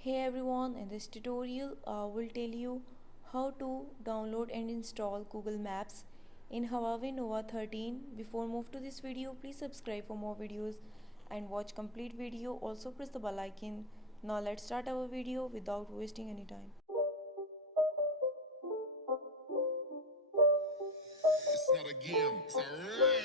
Hey everyone, in this tutorial will tell you how to download and install Google Maps in Huawei Nova 13. Before move to this video, please subscribe for more videos and watch complete video. Also press the bell icon. Now let's start our video without wasting any time. It's not a game, it's a rap.